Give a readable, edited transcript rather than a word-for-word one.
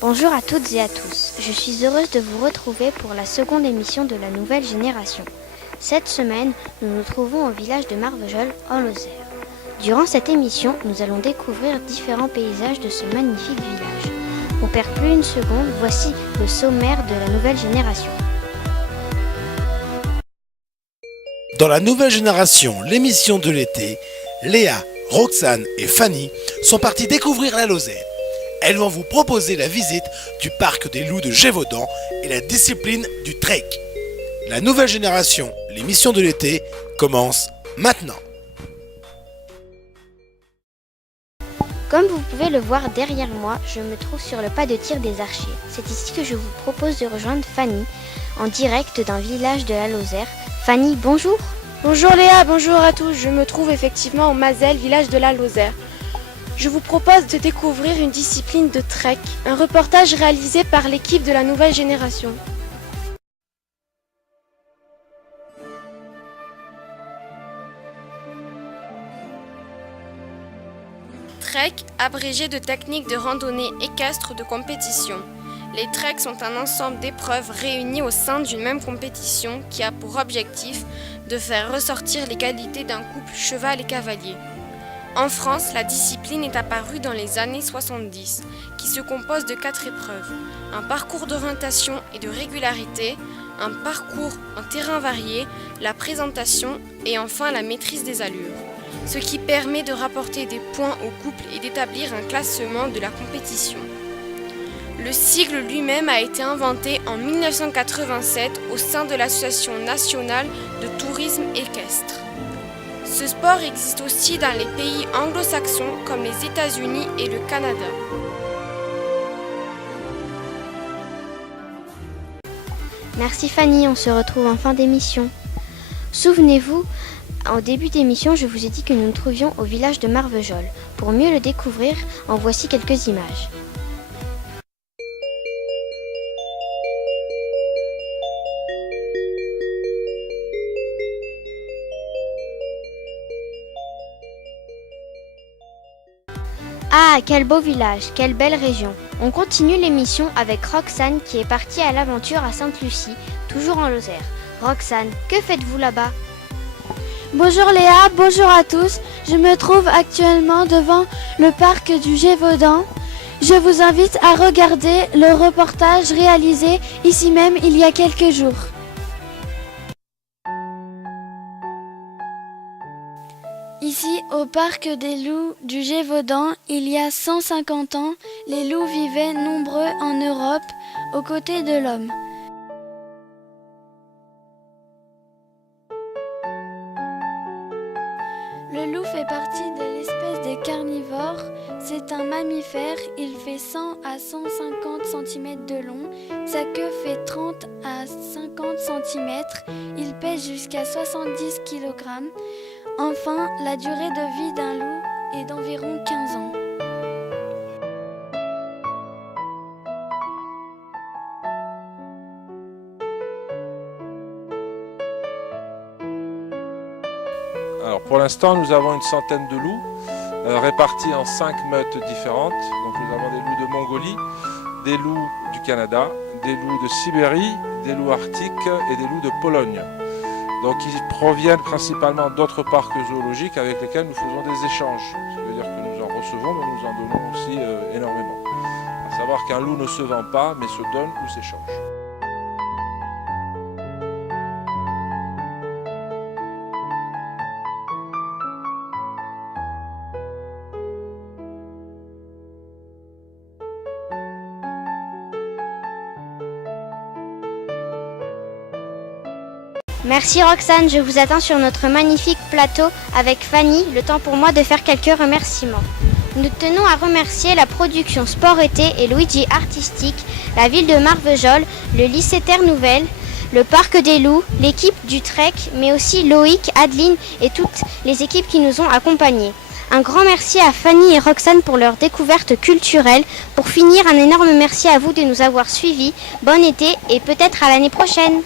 Bonjour à toutes et à tous, je suis heureuse de vous retrouver pour la seconde émission de la nouvelle génération. Cette semaine, nous nous trouvons au village de Marvejols, en Lozère. Durant cette émission, nous allons découvrir différents paysages de ce magnifique village. On perd plus une seconde, voici le sommaire de la nouvelle génération. Dans la nouvelle génération, l'émission de l'été, Léa, Roxane et Fanny sont parties découvrir la Lozère. Elles vont vous proposer la visite du parc des loups de Gévaudan et la discipline du trek. La nouvelle génération, l'émission de l'été, commence maintenant. Comme vous pouvez le voir derrière moi, je me trouve sur le pas de tir des archers. C'est ici que je vous propose de rejoindre Fanny, en direct d'un village de la Lozère. Fanny, bonjour. Bonjour Léa, bonjour à tous. Je me trouve effectivement au Mazel, village de la Lozère. Je vous propose de découvrir une discipline de trek, un reportage réalisé par l'équipe de la nouvelle génération. Trek, abrégé de techniques de randonnée équestre de compétition. Les treks sont un ensemble d'épreuves réunies au sein d'une même compétition qui a pour objectif de faire ressortir les qualités d'un couple cheval et cavalier. En France, la discipline est apparue dans les années 70, qui se compose de 4 épreuves. Un parcours d'orientation et de régularité, un parcours en terrain varié, la présentation et enfin la maîtrise des allures. Ce qui permet de rapporter des points au couple et d'établir un classement de la compétition. Le sigle lui-même a été inventé en 1987 au sein de l'Association nationale de tourisme équestre. Ce sport existe aussi dans les pays anglo-saxons comme les États-Unis et le Canada. Merci Fanny, on se retrouve en fin d'émission. Souvenez-vous, au début d'émission, je vous ai dit que nous nous trouvions au village de Marvejols. Pour mieux le découvrir, en voici quelques images. Ah, quel beau village, quelle belle région. On continue l'émission avec Roxane qui est partie à l'aventure à Sainte-Lucie, toujours en Lozère. Roxane, que faites-vous là-bas ? Bonjour Léa, bonjour à tous. Je me trouve actuellement devant le parc du Gévaudan. Je vous invite à regarder le reportage réalisé ici même il y a quelques jours. Ici, au parc des loups du Gévaudan, il y a 150 ans, les loups vivaient nombreux en Europe, aux côtés de l'homme. Le loup fait partie de l'espèce des carnivores. C'est un mammifère, il fait 100 à 150 cm de long, sa queue fait 30 à 50 cm, il pèse jusqu'à 70 kg. Enfin, la durée de vie d'un loup est d'environ 15 ans. Alors pour l'instant, nous avons une centaine de loups répartis en 5 meutes différentes. Donc nous avons des loups de Mongolie, des loups du Canada, des loups de Sibérie, des loups arctiques et des loups de Pologne. Donc ils proviennent principalement d'autres parcs zoologiques avec lesquels nous faisons des échanges. Ce qui veut dire que nous en recevons, mais nous en donnons aussi énormément. À savoir qu'un loup ne se vend pas, mais se donne ou s'échange. Merci Roxane, je vous attends sur notre magnifique plateau avec Fanny, le temps pour moi de faire quelques remerciements. Nous tenons à remercier la production Sport Été et Luigi Artistique, la ville de Marvejols, le lycée Terre Nouvelle, le parc des loups, l'équipe du Trek, mais aussi Loïc, Adeline et toutes les équipes qui nous ont accompagnés. Un grand merci à Fanny et Roxane pour leur découverte culturelle. Pour finir, un énorme merci à vous de nous avoir suivis. Bon été et peut-être à l'année prochaine.